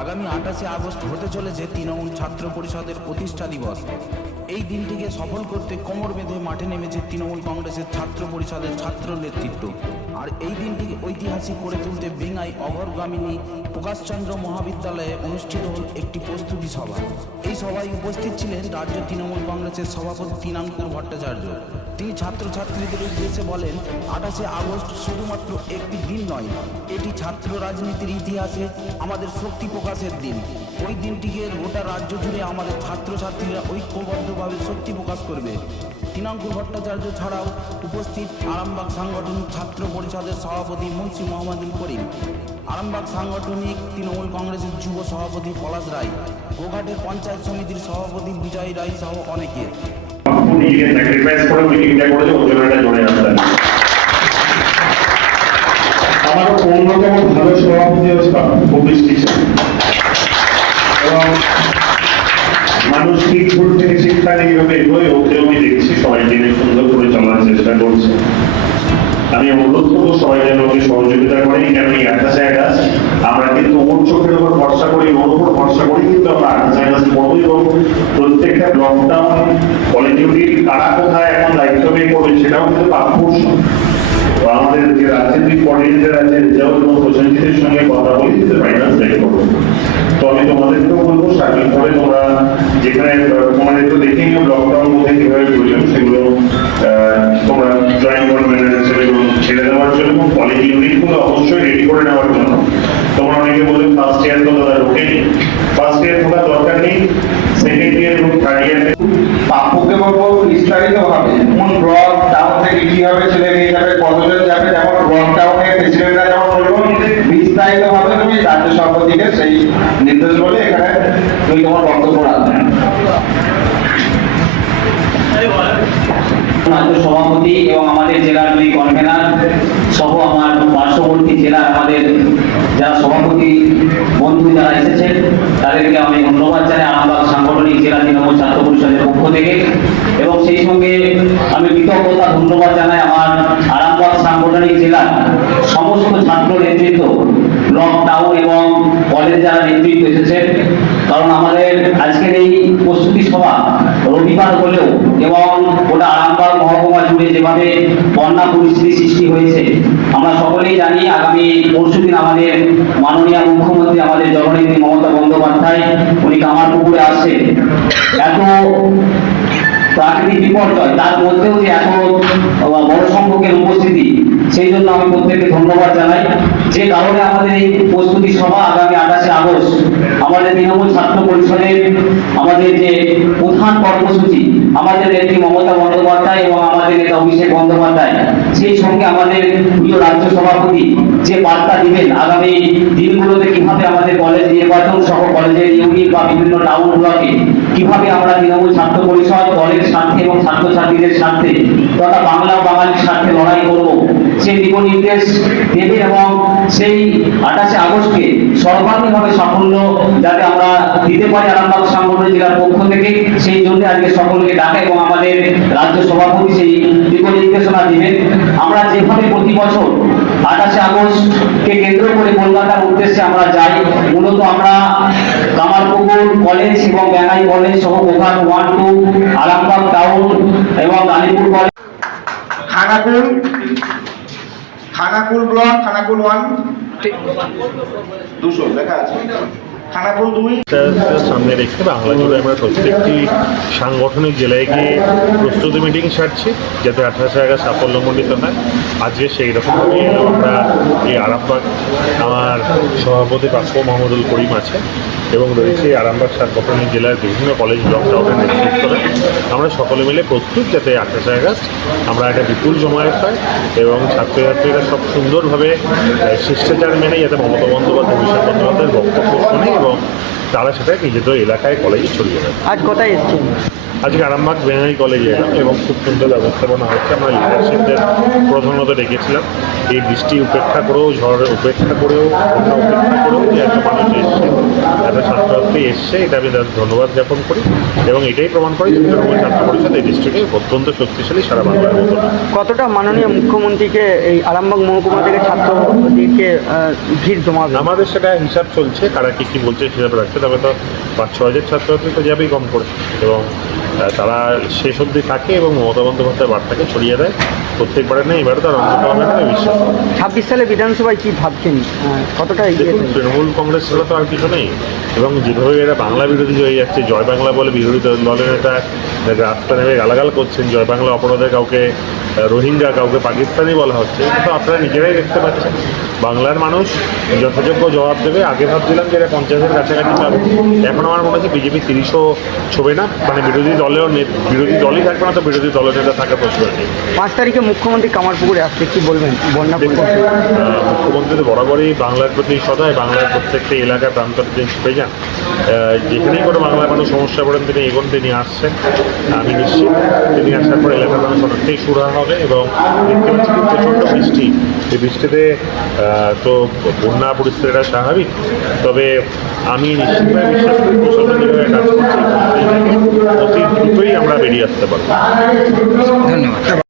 আগামী 28শে আগস্ট হতে চলেছে তৃণমূল ছাত্র পরিষদের প্রতিষ্ঠা দিবস। এই দিনটিকে সফল করতে কোমর বেঁধে মাঠে নেমেছে তৃণমূল কংগ্রেসের ছাত্র পরিষদের ছাত্র নেতৃত্ব। আর এই দিনটিকে ঐতিহাসিক করে তুলতে বেঙ্গাই অঘরগামিনী প্রকাশচন্দ্র মহাবিদ্যালয়ে অনুষ্ঠিত হল একটি প্রস্তুতি সভা। এই সভায় উপস্থিত ছিলেন রাজ্য তৃণমূল কংগ্রেসের সভাপতি তিনাঙ্কুর ভট্টাচার্য। তিনি ছাত্রছাত্রীদের উদ্দেশ্যে বলেন, 28শে আগস্ট শুধুমাত্র একটি দিন নয়, এটি ছাত্র রাজনীতির ইতিহাসে আমাদের শক্তি প্রকাশের দিন। ওই দিনটিকে গোটা রাজ্য জুড়ে আমাদের ছাত্রছাত্রীরা ঐক্যবদ্ধভাবে শক্তি প্রকাশ করবে। তিনাঙ্কুর ভট্টাচার্য ছাড়াও উপস্থিত আরামবাগ সাংগঠনিক ছাত্র পরিষদের সভাপতি মুন্সি মোহাম্মদুল করিম, আরামবাগ সাংগঠনিক তৃণমূল কংগ্রেসের যুব সভাপতি পলাশ রায়, গোঘাটের পঞ্চায়েত সমিতির সভাপতি বিজয় রায় সহ অনেকে। আমার অন্যতম ভালো সভাপতি হচ্ছে এবং মানসিক ভুল থেকে শিক্ষা নিয়ে এভাবে এগোয় ওকে আমি দেখছি সবাই জেনে সুন্দর করে চলার চেষ্টা করছে। আমি অনুরোধ করবো সবাই যেন ওকে সহযোগিতা করি, কেন এই 28শে আগস্ট আমরা কিন্তু ওর চোখের উপর ভরসা করি, ওর উপর ভরসা করি কিন্তু আমরা 28শে আগস্ট করবো এবং প্রত্যেকটা লকডাউন কলেজগুলির কারা কোথায় এখন দায়িত্ব নিয়ে করবে সেটাও কিন্তু পাঠ্য। আমাদের যে রাজনৈতিক কোঅর্ডিনেটর আছে যেমন প্রসেনজিতের সঙ্গে কথা বলে দিতে পারি না সেটা করবো। তো আমি তোমাদেরকেও বলবো সার্বিকভাবে তোমরা যেখানে তোমাদের তো দেখেই লকডাউন মধ্যে কিভাবে প্রয়োজন সেগুলো তোমরা জয়েন গভর্নমেন্টের হিসেবে ছেড়ে দেওয়ার জন্য এবং কলেজ ইউনিটগুলো অবশ্যই রেডি করে নেওয়ার জন্য। তোমরা অনেকে বলে ফার্স্ট ইয়ার তো তারা ঢোকেই, ফার্স্ট ইয়ার ঢোকার দরকার নেই, সেকেন্ড ইয়ার এবং থার্ড ইয়ার পাপ্পুকে বলবো বিস্তারিত ভাবে কোন ব্লক টাউন থেকে কিভাবে ছেলে নিয়ে যাবে, কতজন যাবে, যেমন ব্লক টাউনের প্রেসিডেন্টরা যেমন বলবো বিস্তারিত ভাবে তুমি রাজ্য সভাপতিকে সেই নির্দেশ বলে এখানে তুমি তোমার বক্তব্য রাখবে। রাজ্য সভাপতি এবং আমাদের জেলার দুই কনভেনার সহ আমার পার্শ্ববর্তী জেলার আমাদের যারা সভাপতি বন্ধু যারা এসেছেন তাদেরকে আমি ধন্যবাদ জানাই আরামবাগ সাংগঠনিক জেলা তৃণমূল ছাত্র পরিষদের পক্ষ থেকে। এবং সেই সঙ্গে আমি কৃতজ্ঞতা ধন্যবাদ জানাই আমার আরামবাগ সাংগঠনিক জেলার সমস্ত ছাত্র নেতৃত্ব, ব্লক টাউন এবং কলেজ যারা নেতৃত্ব এসেছেন। কারণ আমাদের আজকের এই প্রস্তুতি সভা রবিবার হলেও এবং ওটা আরামবাগ মহকুমা জুড়ে যেভাবে বন্যা পরিস্থিতি সৃষ্টি হয়েছে আমরা সকলেই জানি। আগামী পরশুদিন আমাদের মাননীয় মুখ্যমন্ত্রী আমাদের জননেত্রী মমতা বন্দ্যোপাধ্যায় উনি কামারপুকুরে আসছে। এত প্রাকৃতিক বিপর্যয় তার মধ্যেও যে এত বড় সংখ্যকের উপস্থিতি, সেই জন্য আমি প্রত্যেককে ধন্যবাদ জানাই। যে কারণে আমাদের এই প্রস্তুতি সভা আগামী 28শে আগস্ট আমাদের তৃণমূল ছাত্র পরিষদের আমাদের যে প্রধান কর্মসূচি আমাদের নেত্রী মমতা বন্দ্যোপাধ্যায় এবং আমাদের নেতা অভিষেক বন্দ্যোপাধ্যায়, সেই সঙ্গে আমাদের প্রিয় রাজ্য সভাপতি যে বার্তা দিবেন আগামী দিনগুলোতে কিভাবে আমাদের কলেজ নির্বাচন সহ কলেজের ইউনিট বা বিভিন্ন টাউন ব্লকে কিভাবে আমরা তৃণমূল ছাত্র পরিষদ দলের স্বার্থে এবং ছাত্রছাত্রীদের স্বার্থে তথা বাংলা ও বাঙালির স্বার্থে লড়াই করব, সেই দিক নির্দেশ দেবে এবং সেই 28শে আগস্টকে সর্বাঙ্গীনভাবে সাফল্য যাতে আমরা দিতে পারি আরামবাগ সাংগঠনিক জেলার পক্ষ থেকে, সেই জন্য আজকে সকলকে ডাকা এবং আমাদের রাজ্য সভাপতি সেই দিক নির্দেশনা দিবেন। আমরা যেভাবে প্রতি বছর 28শে আগস্টকে কেন্দ্র করে কলকাতার উদ্দেশ্যে আমরা যাই, মূলত আমরা কামারপুকুর কলেজ এবং বেঙ্গাই কলেজ সহ গোঘাট 1, 2, আরামবাগ টাউন এবং কালীপুর কলেজ, খানাকুল ব্লক, খানাকুল 1 200 লেখা আছে, খানাকুল 2 সামনে রেখে বাংলা জুড়ে আমরা প্রত্যেকটি সাংগঠনিক জেলায় গিয়ে প্রস্তুতি মিটিং সারছি যাতে 28শে আগস্ট সাফল্যমণ্ডিত হয়। আজকে সেই রকমভাবে আমরা এই আরামবাগ আমার সভাপতি প্রাপ্য মোহাম্মদুল করিম আছে এবং রয়েছে আরামবাগ সাংগঠনিক জেলার বিভিন্ন কলেজ ব্লক টাউনের নেতৃত্বরা। আমরা সকলে মিলে প্রস্তুত যাতে 28শে আগস্ট আমরা একটা বিপুল জমায়েত হয় এবং ছাত্রছাত্রীরা সব সুন্দরভাবে শিষ্টাচার মেনে যাতে মমতা বন্দ্যোপাধ্যায় অভিষেক বন্দ্যোপাধ্যায়ের বক্তব্য শোনে এবং তারা সেটা নিজেদের এলাকায় কলেজে ছড়িয়ে দেয়। আজ কোথায় এসেছেন? আজকে আরামবাগ বেঙ্গাই কলেজে এলাম এবং খুব সুন্দর ব্যবস্থাপনা হচ্ছে। আমরা লিডারশিপদের প্রধানত ডেকেছিলাম। এই বৃষ্টি উপেক্ষা করেও, ঝড় উপেক্ষা করেও, বন্যা উপেক্ষা করেও যে এত মানুষ এসছে, এত ছাত্রছাত্রী এসছে, এটা আমি তাদের ধন্যবাদ জ্ঞাপন করি এবং এটাই প্রমাণ করে যে তৃণমূল ছাত্র পরিষদ এই ডিস্ট্রিক্টে অত্যন্ত শক্তিশালী সারা বাংলার মতো না। কতটা মাননীয় মুখ্যমন্ত্রীকে এই আরামবাগ মহকুমা থেকে ছাত্রদেরকে ভিড় জমাবে? আমাদের সেটা হিসাব চলছে, কারা কী বলছে হিসাব রাখছে, তবে তো 5-6 হাজার ছাত্রছাত্রী তো যাবেই কম করে, এবং তারা শেষ অবধি থাকে এবং মমতা বন্দ্যোপাধ্যায়ের বার্তাকে ছড়িয়ে দেয়। প্রত্যেকবারে না, এবারে তার অন্তত হবে না, আমি বিশ্বাস করি। 26 সালে বিধানসভায় কি ভাবছেন, কতটা এগিয়ে দেখুন, তৃণমূল কংগ্রেস ছাড়া তো আর কিছু নেই, এবং যেভাবে এরা বাংলা বিরোধী হয়ে যাচ্ছে, জয় বাংলা বলে বিরোধী দলের নেতা রাস্তা নেমে গালাগাল করছেন, জয় বাংলা অপরাধে কাউকে রোহিঙ্গা, কাউকে পাকিস্তানি বলা হচ্ছে, এটা তো আপনারা নিজেরাই দেখতে পাচ্ছেন। বাংলার মানুষ যথাযোগ্য জবাব দেবে। আগে ভাবছিলাম যে এরা 50-এর কাছাকাছি পাবে, এখন আমার মনে হচ্ছে বিজেপি 30ও ছোবে না, মানে বিরোধী দলই থাকবে না, তো বিরোধী দলনেতা থাকা প্রশ্ন নেই। 5 তারিখে মুখ্যমন্ত্রী কামারপুকুরে আসছে, কি বলবেন? বন্যা দেখুন, পরিস্থিতি। মুখ্যমন্ত্রী তো বরাবরই বাংলার প্রতি সদয়, বাংলার প্রত্যেকটা এলাকায় প্রান্তরে তিনি ছুটে যান। যেখানেই কোনো বাংলার মানুষ সমস্যা পড়েন তিনি এগোন, তিনি আসছেন। আমি নিশ্চিত তিনি আসার পর এলাকার মানুষ অনেকটাই সুরাহা হবে, এবং দেখতে পাচ্ছি কি প্রচণ্ড বৃষ্টি, এই বৃষ্টিতে তো বন্যা পরিস্থিতিটা স্বাভাবিক, তবে আমি নিশ্চিতভাবে বিশ্বাস করি প্রশাসন যেভাবে কাজ করছে অতি দ্রুতই আমরা বেরিয়ে আসতে পারবো। ধন্যবাদ।